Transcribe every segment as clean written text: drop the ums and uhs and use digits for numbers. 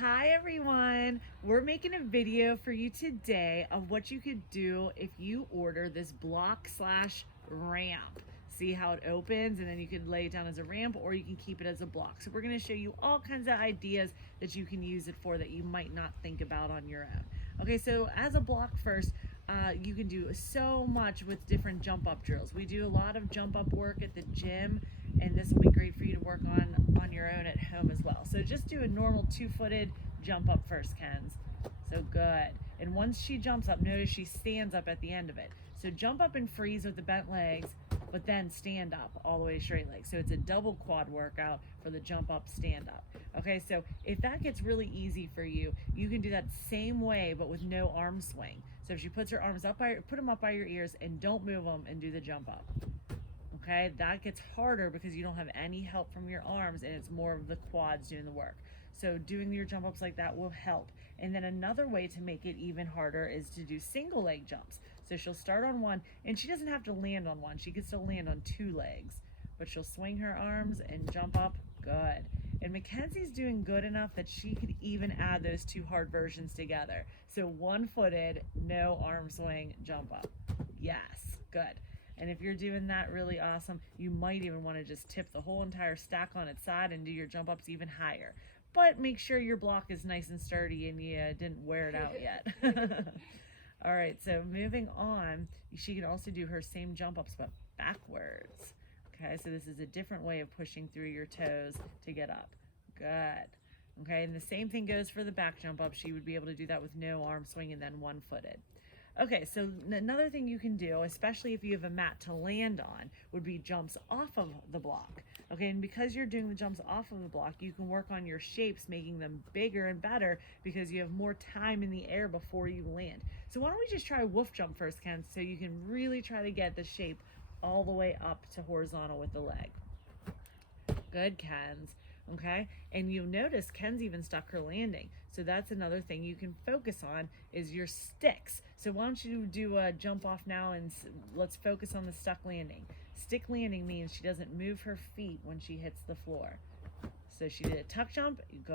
Hi everyone! We're making a video for you today of what you could do if you order this block slash ramp. See how it opens, and then you can lay it down as a ramp, or you can keep it as a block. So we're going to show you all kinds of ideas that you can use it for that you might not think about on your own. Okay, so as a block first, you can do so much with different jump up drills. We do a lot of jump up work at the gym, and this will be great for you to work on your own at home as well. So just do a normal 2-footed jump up first, Kenz. So good. And once she jumps up, notice she stands up at the end of it. So jump up and freeze with the bent legs, but then stand up all the way to straight legs. So it's a double quad workout for the jump up, stand up. Okay, so if that gets really easy for you, you can do that same way, but with no arm swing. So if she puts her arms up, put them up by your ears and don't move them, and do the jump up. Okay, that gets harder because you don't have any help from your arms, and it's more of the quads doing the work. So doing your jump ups like that will help. And then another way to make it even harder is to do single leg jumps. So she'll start on one, and she doesn't have to land on one. She can still land on 2 legs, but she'll swing her arms and jump up. Good. And Mackenzie's doing good enough that she could even add those 2 hard versions together. So 1-footed, no arm swing, jump up. Yes, good. And if you're doing that really awesome, you might even want to just tip the whole entire stack on its side and do your jump ups even higher. But make sure your block is nice and sturdy and you didn't wear it out yet. All right, so moving on, she can also do her same jump ups but backwards. Okay, so this is a different way of pushing through your toes to get up. Good. Okay, and the same thing goes for the back jump up. She would be able to do that with no arm swing and then 1-footed. Okay, so another thing you can do, especially if you have a mat to land on, would be jumps off of the block. Okay, and because you're doing the jumps off of the block, you can work on your shapes, making them bigger and better because you have more time in the air before you land. So why don't we just try wolf jump first, Ken, so you can really try to get the shape all the way up to horizontal with the leg. Good, Kenz. Okay, and you'll notice Ken's even stuck her landing. So that's another thing you can focus on is your sticks. So why don't you do a jump off now, and let's focus on the stuck landing. Stick landing means she doesn't move her feet when she hits the floor. So she did a tuck jump, good,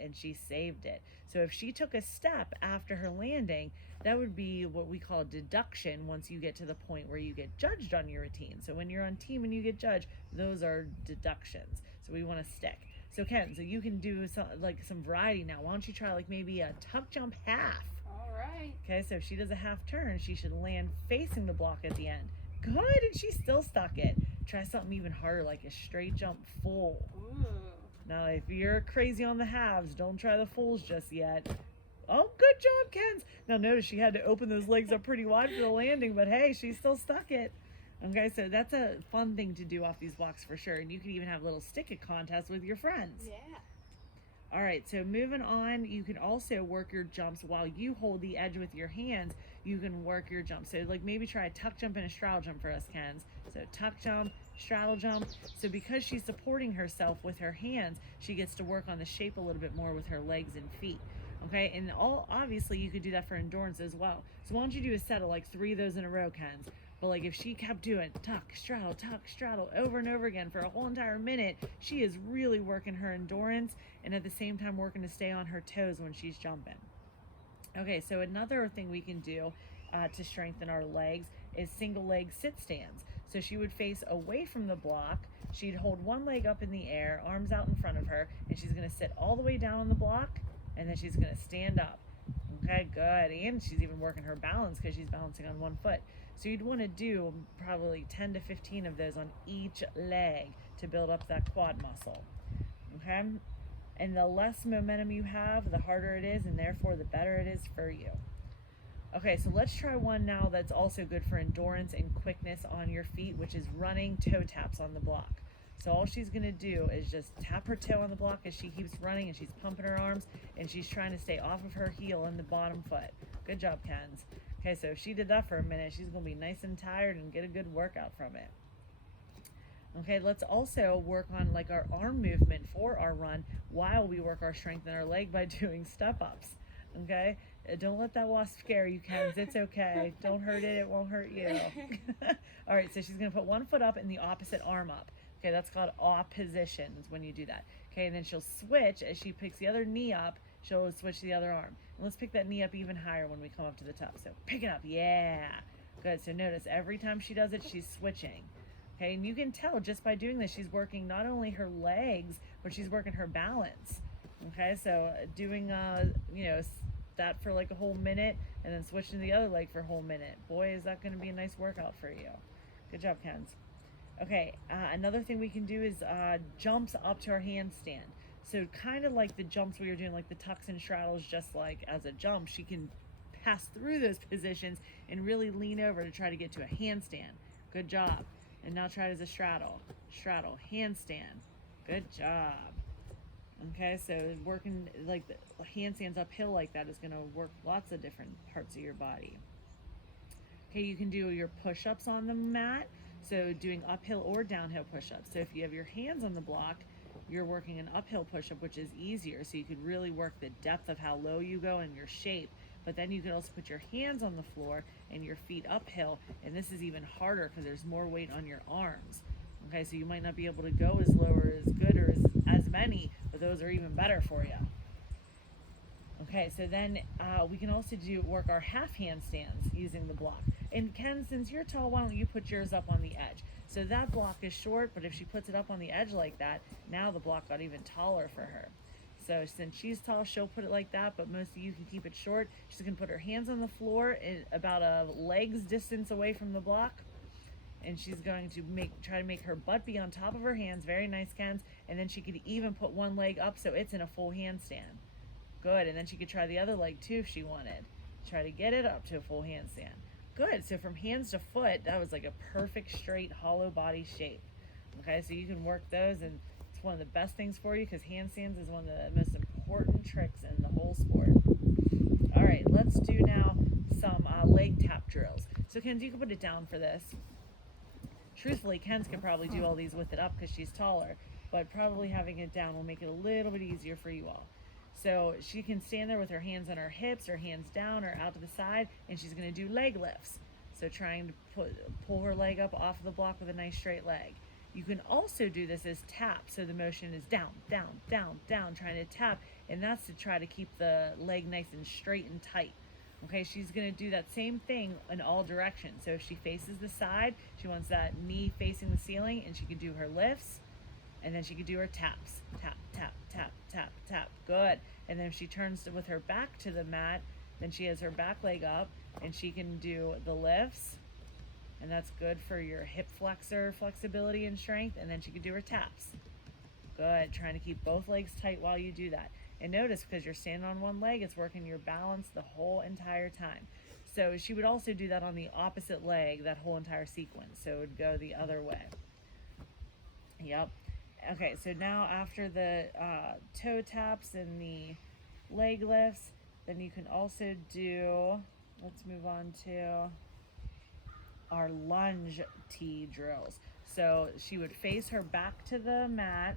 and she saved it. So if she took a step after her landing, that would be what we call deduction once you get to the point where you get judged on your routine. So when you're on team and you get judged, those are deductions. So we want to stick. So Ken, so you can do some variety now. Why don't you try like maybe a tuck jump half? All right. Okay, so if she does a half turn, she should land facing the block at the end. Good, and she still stuck it. Try something even harder, like a straight jump full. Ooh. Now, if you're crazy on the halves, don't try the fulls just yet. Oh, good job, Kenz. Now, notice she had to open those legs up pretty wide for the landing, but hey, she still stuck it. Okay, so that's a fun thing to do off these blocks for sure. And you can even have little stick-it contests with your friends. Yeah. All right, so moving on, you can also work your jumps while you hold the edge with your hands. You can work your jumps. So like maybe try a tuck jump and a straddle jump for us, Kenz. So tuck jump, straddle jump. So because she's supporting herself with her hands, she gets to work on the shape a little bit more with her legs and feet. Okay, and obviously you could do that for endurance as well. So why don't you do a set of like 3 of those in a row, Kenz? But like if she kept doing tuck, straddle over and over again for a whole entire minute, she is really working her endurance and at the same time working to stay on her toes when she's jumping. Okay, so another thing we can do to strengthen our legs is single leg sit stands. So she would face away from the block. She'd hold one leg up in the air, arms out in front of her, and she's going to sit all the way down on the block, and then she's going to stand up. Okay, good. And she's even working her balance because she's balancing on one foot. So you'd want to do probably 10 to 15 of those on each leg to build up that quad muscle. Okay? And the less momentum you have, the harder it is, and therefore the better it is for you. Okay, so let's try one now that's also good for endurance and quickness on your feet, which is running toe taps on the block. So all she's going to do is just tap her toe on the block as she keeps running, and she's pumping her arms, and she's trying to stay off of her heel and the bottom foot. Good job, Kenz. Okay, so if she did that for a minute, she's going to be nice and tired and get a good workout from it. Okay, let's also work on like our arm movement for our run while we work our strength in our leg by doing step ups. Okay, don't let that wasp scare you, Kenz. It's okay. Don't hurt it. It won't hurt you. All right, so she's going to put one foot up and the opposite arm up. Okay, that's called oppositions when you do that. Okay, and then she'll switch as she picks the other knee up, she'll switch to the other arm. And let's pick that knee up even higher when we come up to the top. So pick it up, yeah. Good, so notice every time she does it, she's switching. Okay, and you can tell just by doing this, she's working not only her legs, but she's working her balance. Okay, so doing, that for like a whole minute and then switching to the other leg for a whole minute. Boy, is that going to be a nice workout for you. Good job, Kenz. Okay, another thing we can do is jumps up to our handstand. So kind of like the jumps we were doing, like the tucks and straddles, just like as a jump, she can pass through those positions and really lean over to try to get to a handstand. Good job. And now try it as a straddle. Straddle, handstand. Good job. Okay, so working like the handstands uphill like that is going to work lots of different parts of your body. Okay, you can do your push-ups on the mat. So doing uphill or downhill push-ups. So if you have your hands on the block, you're working an uphill push-up, which is easier. So you could really work the depth of how low you go and your shape. But then you can also put your hands on the floor and your feet uphill. And this is even harder because there's more weight on your arms. Okay, so you might not be able to go as low or as good or as many, but those are even better for you. Okay, so then we can also work our half handstands using the block. And Ken, since you're tall, why don't you put yours up on the edge? So that block is short, but if she puts it up on the edge like that, now the block got even taller for her. So since she's tall, she'll put it like that, but most of you can keep it short. She's gonna put her hands on the floor about a leg's distance away from the block. And she's going to try to make her butt be on top of her hands. Very nice, Kenz. And then she could even put one leg up so it's in a full handstand. Good. And then she could try the other leg too if she wanted. Try to get it up to a full handstand. Good. So from hands to foot, that was like a perfect straight hollow body shape. Okay, so you can work those, and it's one of the best things for you because handstands is one of the most important tricks in the whole sport. All right, let's do now some leg tap drills. So Kenz, you can put it down for this. Truthfully, Kenz can probably do all these with it up because she's taller, but probably having it down will make it a little bit easier for you all. So she can stand there with her hands on her hips, her hands down or out to the side, and she's going to do leg lifts. So trying to pull her leg up off of the block with a nice straight leg. You can also do this as tap. So the motion is down, down, down, down, trying to tap, and that's to try to keep the leg nice and straight and tight. Okay, she's going to do that same thing in all directions. So if she faces the side, she wants that knee facing the ceiling, and she can do her lifts, and then she could do her taps. Tap, tap, tap, tap, tap. Good. And then if she turns with her back to the mat, then she has her back leg up, and she can do the lifts, and that's good for your hip flexor flexibility and strength, and then she could do her taps. Good. Trying to keep both legs tight while you do that. And notice, because you're standing on one leg, it's working your balance the whole entire time. So she would also do that on the opposite leg, that whole entire sequence. So it would go the other way. Yep. Okay, so now after the toe taps and the leg lifts, then you can also do, let's move on to our lunge T drills. So she would face her back to the mat.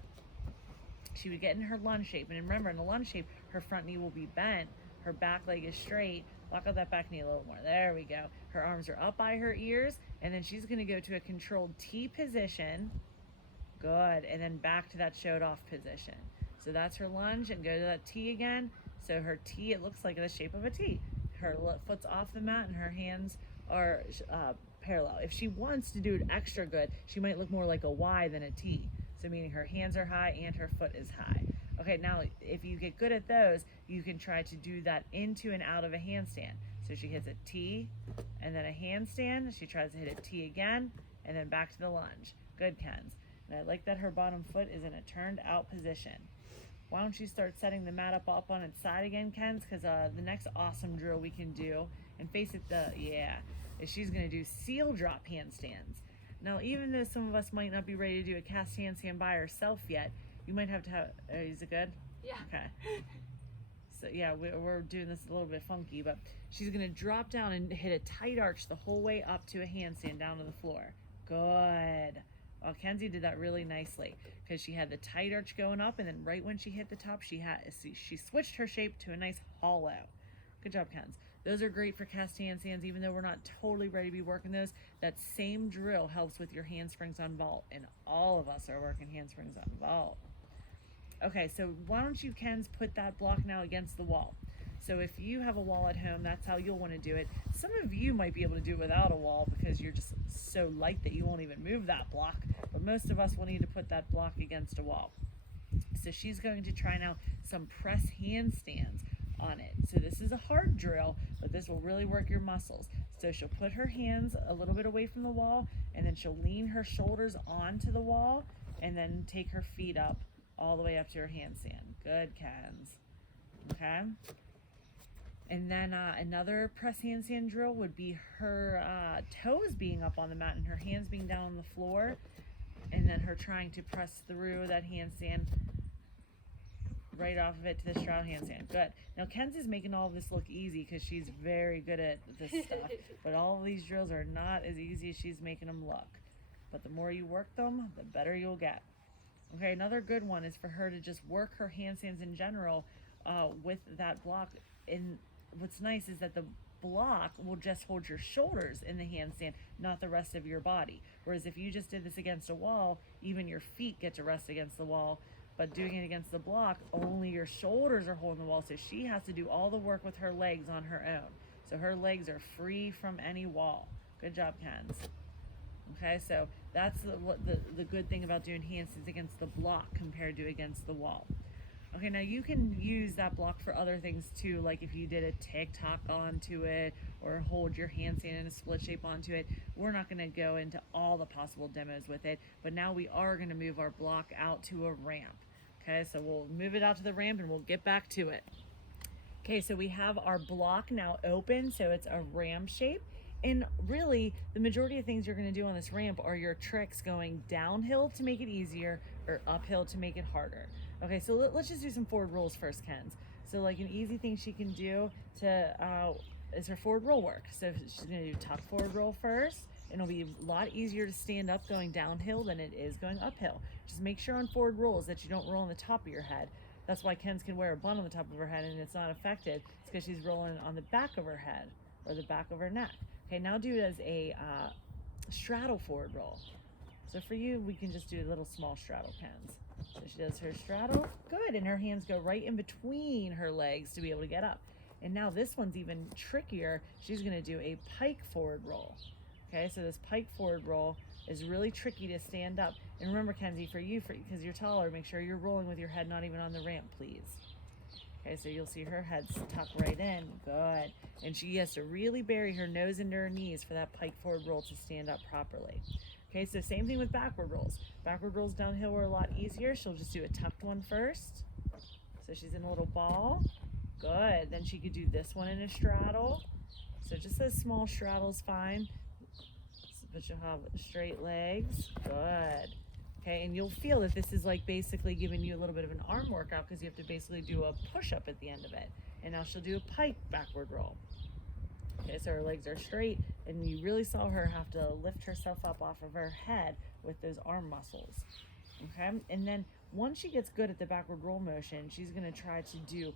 She would get in her lunge shape. And remember, in the lunge shape, her front knee will be bent. Her back leg is straight. Lock out that back knee a little more. There we go. Her arms are up by her ears. And then she's going to go to a controlled T position. Good. And then back to that showed off position. So that's her lunge, and go to that T again. So her T, it looks like the shape of a T. Her foot's off the mat and her hands are parallel. If she wants to do it extra good, she might look more like a Y than a T. So meaning her hands are high and her foot is high. Okay, now if you get good at those, you can try to do that into and out of a handstand. So she hits a T and then a handstand. She tries to hit a T again and then back to the lunge. Good, Kenz. And I like that her bottom foot is in a turned out position. Why don't you start setting the mat up on its side again, Kenz? Because the next awesome drill we can do, and face it, is she's going to do seal drop handstands. Now, even though some of us might not be ready to do a cast handstand by herself yet, you might have to have, is it good? Yeah. Okay. So yeah, we're doing this a little bit funky, but she's going to drop down and hit a tight arch the whole way up to a handstand down to the floor. Good. Well, Kenzie did that really nicely because she had the tight arch going up, and then right when she hit the top, she switched her shape to a nice hollow. Good job, Kenz. Those are great for cast handstands, even though we're not totally ready to be working those. That same drill helps with your handsprings on vault, and all of us are working handsprings on vault. Okay, so why don't you, Ken's, put that block now against the wall. So if you have a wall at home, that's how you'll want to do it. Some of you might be able to do it without a wall because you're just so light that you won't even move that block. But most of us will need to put that block against a wall. So she's going to try now some press handstands on it. So this is a hard drill, but this will really work your muscles. So she'll put her hands a little bit away from the wall, and then she'll lean her shoulders onto the wall, and then take her feet up all the way up to her handstand. Good, Kens. Okay. And then another press handstand drill would be her toes being up on the mat and her hands being down on the floor, and then her trying to press through that handstand right off of it to the straddle handstand. Good. Now Kenzie's making all of this look easy because she's very good at this stuff, but all of these drills are not as easy as she's making them look. But the more you work them, the better you'll get. Okay, another good one is for her to just work her handstands in general with that block. And what's nice is that the block will just hold your shoulders in the handstand, not the rest of your body. Whereas if you just did this against a wall, even your feet get to rest against the wall. But doing it against the block, only your shoulders are holding the wall. So she has to do all the work with her legs on her own. So her legs are free from any wall. Good job, Kens. Okay, so that's the good thing about doing handstands against the block compared to against the wall. Okay, now you can use that block for other things too, like if you did a TikTok onto it or hold your handstand in a split shape onto it. We're not going to go into all the possible demos with it, but now we are going to move our block out to a ramp. Okay, so we'll move it out to the ramp and we'll get back to it. Okay, so we have our block now open, so it's a ramp shape. And really, the majority of things you're going to do on this ramp are your tricks going downhill to make it easier or uphill to make it harder. Okay, so let's just do some forward rolls first, Kens. So like an easy thing she can do to is her forward roll work. So she's going to do tuck forward roll first. And it'll be a lot easier to stand up going downhill than it is going uphill. Just make sure on forward rolls that you don't roll on the top of your head. That's why Kens can wear a bun on the top of her head and it's not affected. It's because she's rolling on the back of her head or the back of her neck. Okay, now do it as a straddle forward roll. So for you, we can just do a little small straddle, Kens. So she does her straddle, good, and her hands go right in between her legs to be able to get up. And now this one's even trickier. She's gonna do a pike forward roll. Okay, so this pike forward roll is really tricky to stand up. And remember, Kenzie, for you, because you're taller, make sure you're rolling with your head not even on the ramp, please. Okay, so you'll see her head tuck right in. Good. And she has to really bury her nose into her knees for that pike forward roll to stand up properly. Okay, so same thing with backward rolls. Backward rolls downhill are a lot easier. She'll just do a tucked one first. So she's in a little ball. Good. Then she could do this one in a straddle. So just a small straddle's fine. But you'll have straight legs. Good. Okay, and you'll feel that this is like basically giving you a little bit of an arm workout because you have to basically do a push-up at the end of it. And now she'll do a pike backward roll. Okay, so her legs are straight, and you really saw her have to lift herself up off of her head with those arm muscles. Okay, and then once she gets good at the backward roll motion, she's going to try to do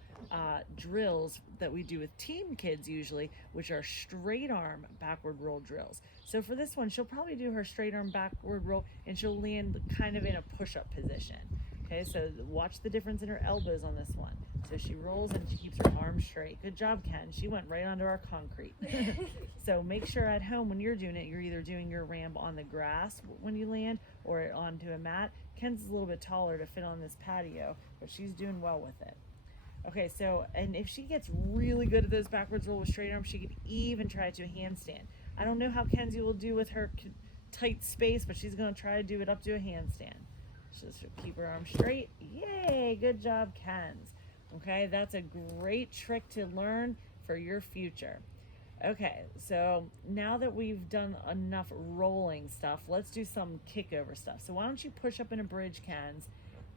drills that we do with team kids usually, which are straight arm backward roll drills. So for this one, she'll probably do her straight arm backward roll, and she'll land kind of in a push-up position. Okay, so watch the difference in her elbows on this one. So she rolls and she keeps her arms straight. Good job, Ken. She went right onto our concrete. So make sure at home when you're doing it, you're either doing your ramp on the grass when you land or onto a mat. Ken's is a little bit taller to fit on this patio, but she's doing well with it. Okay, so, and if she gets really good at those backwards roll with straight arms, she could even try to do a handstand. I don't know how Kenzie will do with her tight space, but she's going to try to do it up to a handstand. Just keep her arms straight. Yay, good job, Kens. Okay, that's a great trick to learn for your future. Okay, so now that we've done enough rolling stuff, let's do some kickover stuff. So why don't you push up in a bridge, Kens?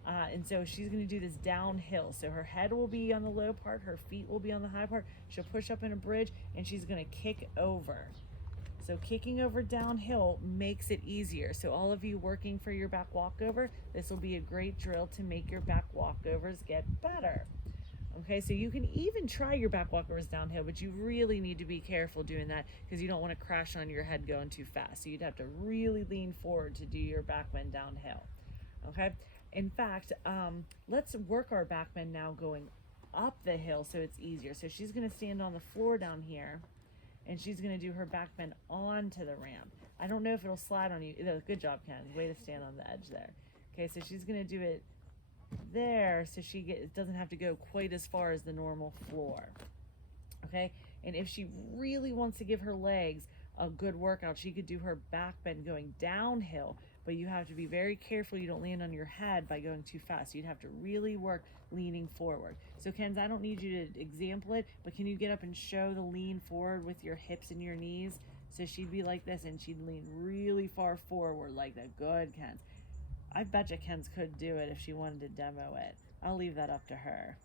And so she's going to do this downhill. So her head will be on the low part, her feet will be on the high part. She'll push up in a bridge, and she's going to kick over. So kicking over downhill makes it easier. So all of you working for your back walkover, this will be a great drill to make your back walkovers get better. Okay, so you can even try your back walkovers downhill, but you really need to be careful doing that because you don't want to crash on your head going too fast. So you'd have to really lean forward to do your back bend downhill. Okay, In fact, let's work our back bend now going up the hill so it's easier. So she's gonna stand on the floor down here and she's gonna do her back bend onto the ramp. I don't know if it'll slide on you. Good job, Ken. Way to stand on the edge there. Okay, so she's gonna do it there so it doesn't have to go quite as far as the normal floor. Okay, and if she really wants to give her legs a good workout, she could do her back bend going downhill, but you have to be very careful you don't land on your head by going too fast. You'd have to really work leaning forward. So Kenz, I don't need you to example it, but can you get up and show the lean forward with your hips and your knees? So she'd be like this and she'd lean really far forward like that. Good, Kenz. I bet you Kenz could do it if she wanted to demo it. I'll leave that up to her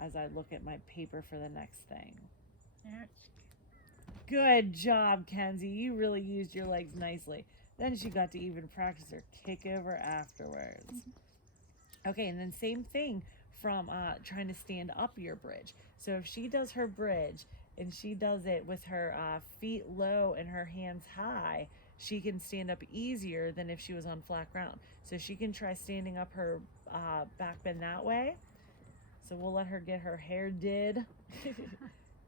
as I look at my paper for the next thing. Good job, Kenzie. You really used your legs nicely. Then she got to even practice her kick over afterwards. Okay, and then same thing from trying to stand up your bridge. So if she does her bridge and she does it with her feet low and her hands high, she can stand up easier than if she was on flat ground. So she can try standing up her back bend that way. So we'll let her get her hair did.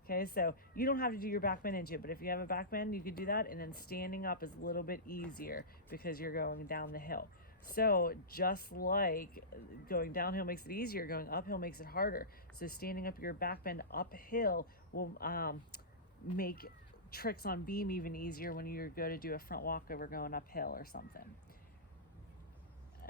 Okay, so you don't have to do your back bend into it, but if you have a back bend, you could do that, and then standing up is a little bit easier because you're going down the hill. So just like going downhill makes it easier, going uphill makes it harder. So standing up your back bend uphill will make tricks on beam even easier when you go to do a front walkover going uphill or something.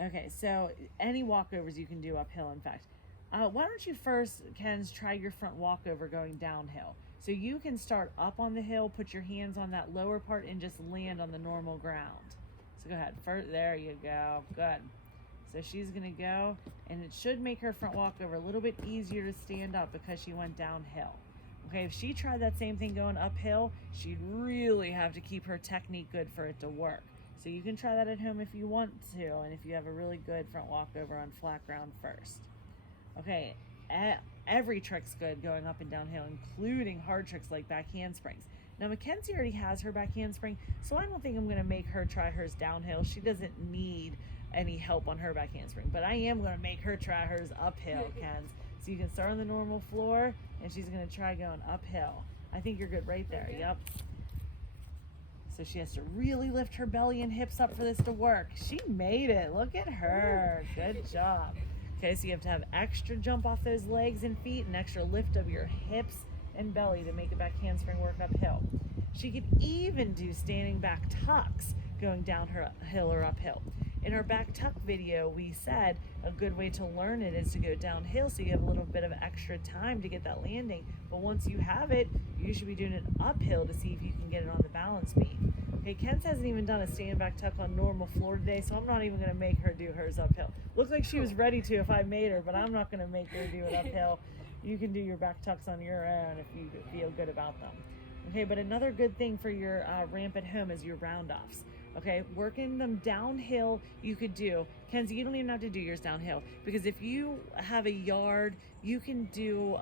Okay, so any walkovers you can do uphill, in fact. Why don't you first, Kenz, try your front walkover going downhill. So you can start up on the hill, put your hands on that lower part, and just land on the normal ground. So go ahead. First, there you go. Good. So she's going to go, and it should make her front walkover a little bit easier to stand up because she went downhill. Okay, if she tried that same thing going uphill, she'd really have to keep her technique good for it to work. So you can try that at home if you want to, and if you have a really good front walkover on flat ground first. Okay, every trick's good going up and downhill, including hard tricks like back handsprings. Now, Mackenzie already has her back handspring, so I don't think I'm going to make her try hers downhill. She doesn't need any help on her back handspring, but I am going to make her try hers uphill, Kenz. So you can start on the normal floor, and she's going to try going uphill. I think you're good right there, yep. So she has to really lift her belly and hips up for this to work. She made it. Look at her. Good job. Okay, so you have to have extra jump off those legs and feet and extra lift of your hips and belly to make a back handspring work uphill. She could even do standing back tucks going down her hill or uphill. In our back tuck video, we said a good way to learn it is to go downhill so you have a little bit of extra time to get that landing. But once you have it, you should be doing it uphill to see if you can get it on the balance beam. Okay, Kenz hasn't even done a standing back tuck on normal floor today, so I'm not even going to make her do hers uphill. Looked like she was ready to if I made her, but I'm not going to make her do it uphill. You can do your back tucks on your own if you feel good about them. Okay, but another good thing for your ramp at home is your round-offs. Okay, working them downhill you could do. Kenzie, you don't even have to do yours downhill, because if you have a yard, you can do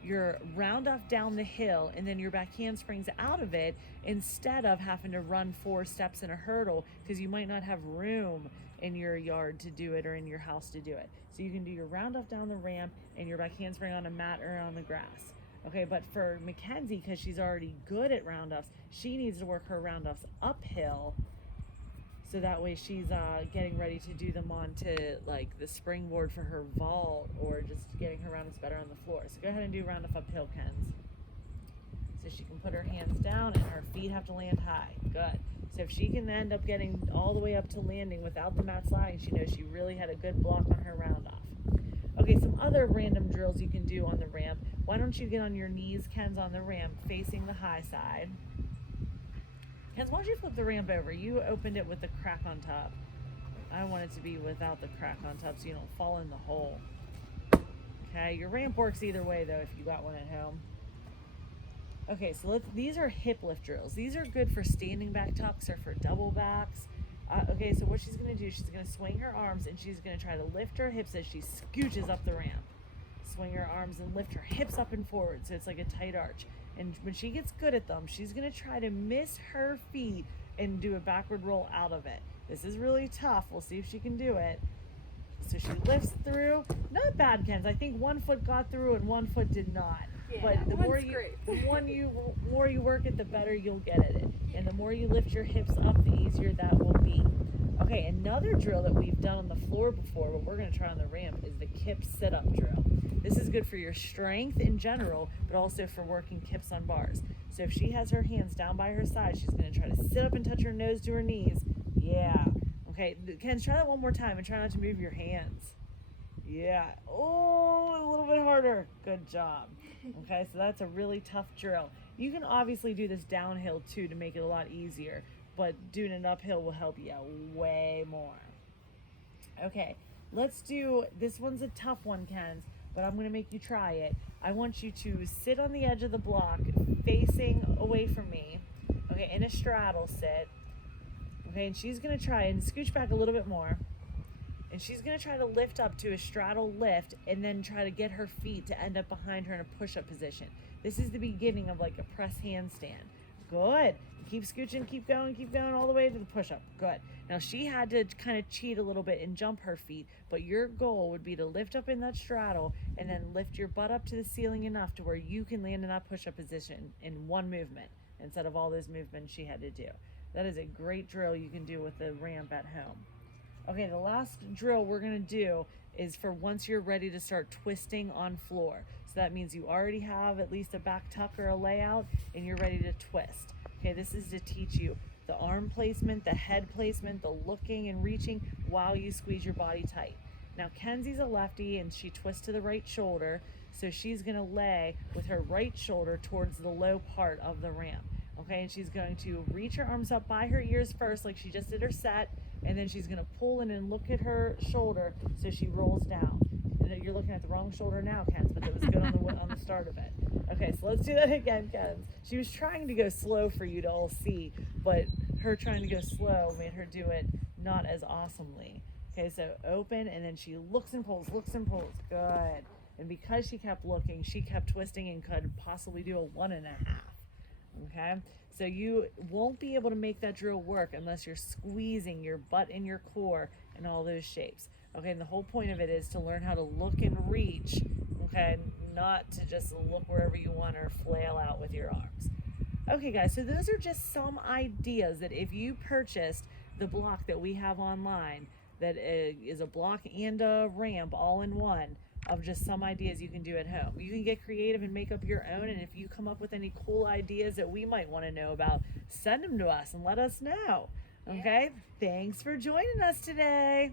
your round off down the hill and then your back handsprings out of it instead of having to run 4 steps in a hurdle, because you might not have room in your yard to do it or in your house to do it. So you can do your round off down the ramp and your back handspring on a mat or on the grass. Okay, but for Mackenzie, because she's already good at round-offs, she needs to work her round-offs uphill, so that way she's getting ready to do them onto like the springboard for her vault, or just getting her round-offs better on the floor. So go ahead and do round-off uphill, Kenz. So she can put her hands down and her feet have to land high. Good. So if she can end up getting all the way up to landing without the mat sliding, she knows she really had a good block on her round-off. Okay, some other random drills you can do on the ramp. Why don't you get on your knees, Kenz, on the ramp, facing the high side. Kenz, why don't you flip the ramp over? You opened it with the crack on top. I want it to be without the crack on top so you don't fall in the hole. Okay, your ramp works either way, though, if you got one at home. Okay, so these are hip lift drills. These are good for standing back tucks or for double backs. Okay, so what she's going to do, she's going to swing her arms and she's going to try to lift her hips as she scooches up the ramp. Swing her arms and lift her hips up and forward so it's like a tight arch. And when she gets good at them, she's going to try to miss her feet and do a backward roll out of it. This is really tough. We'll see if she can do it. So she lifts through. Not bad, Kenz. I think one foot got through and one foot did not. Yeah, but the more you work it, the better you'll get at it. And the more you lift your hips up, the easier that will be. Okay, another drill that we've done on the floor before, but we're going to try on the ramp, is the kip sit-up drill. This is good for your strength in general, but also for working kips on bars. So if she has her hands down by her side, she's going to try to sit up and touch her nose to her knees. Yeah. Okay, Ken, try that one more time and try not to move your hands. Yeah. Oh, a little bit harder. Good job. Okay, so that's a really tough drill. You can obviously do this downhill too to make it a lot easier, but doing it uphill will help you out way more. Okay, let's do, this one's a tough one, Ken, but I'm going to make you try it. I want you to sit on the edge of the block facing away from me, okay, in a straddle sit. Okay, and she's going to try and scooch back a little bit more. And she's going to try to lift up to a straddle lift and then try to get her feet to end up behind her in a push-up position. This is the beginning of like a press handstand. Good. Keep scooching, keep going all the way to the push-up. Good. Now she had to kind of cheat a little bit and jump her feet, but your goal would be to lift up in that straddle and then lift your butt up to the ceiling enough to where you can land in that push-up position in one movement instead of all those movements she had to do. That is a great drill you can do with the ramp at home. Okay, the last drill we're going to do is for once you're ready to start twisting on floor. So that means you already have at least a back tuck or a layout and you're ready to twist. Okay, this is to teach you the arm placement, the head placement, the looking and reaching while you squeeze your body tight. Now, Kenzie's a lefty and she twists to the right shoulder, so she's going to lay with her right shoulder towards the low part of the ramp. Okay, and she's going to reach her arms up by her ears first like she just did her set, and then she's going to pull in and look at her shoulder so she rolls down. And you're looking at the wrong shoulder now, Kenz, but that was good on the start of it. Okay, so let's do that again, Kenz. She was trying to go slow for you to all see, but her trying to go slow made her do it not as awesomely. Okay, so open, and then she looks and pulls. Good. And because she kept looking, she kept twisting and could possibly do a 1.5. Okay, so you won't be able to make that drill work unless you're squeezing your butt and your core and all those shapes. Okay, and the whole point of it is to learn how to look and reach, okay, not to just look wherever you want or flail out with your arms. Okay, guys, so those are just some ideas that if you purchased the block that we have online, that is a block and a ramp all in one, of just some ideas you can do at home. You can get creative and make up your own, and if you come up with any cool ideas that we might want to know about, send them to us and let us know. Okay? Yeah. Thanks for joining us today.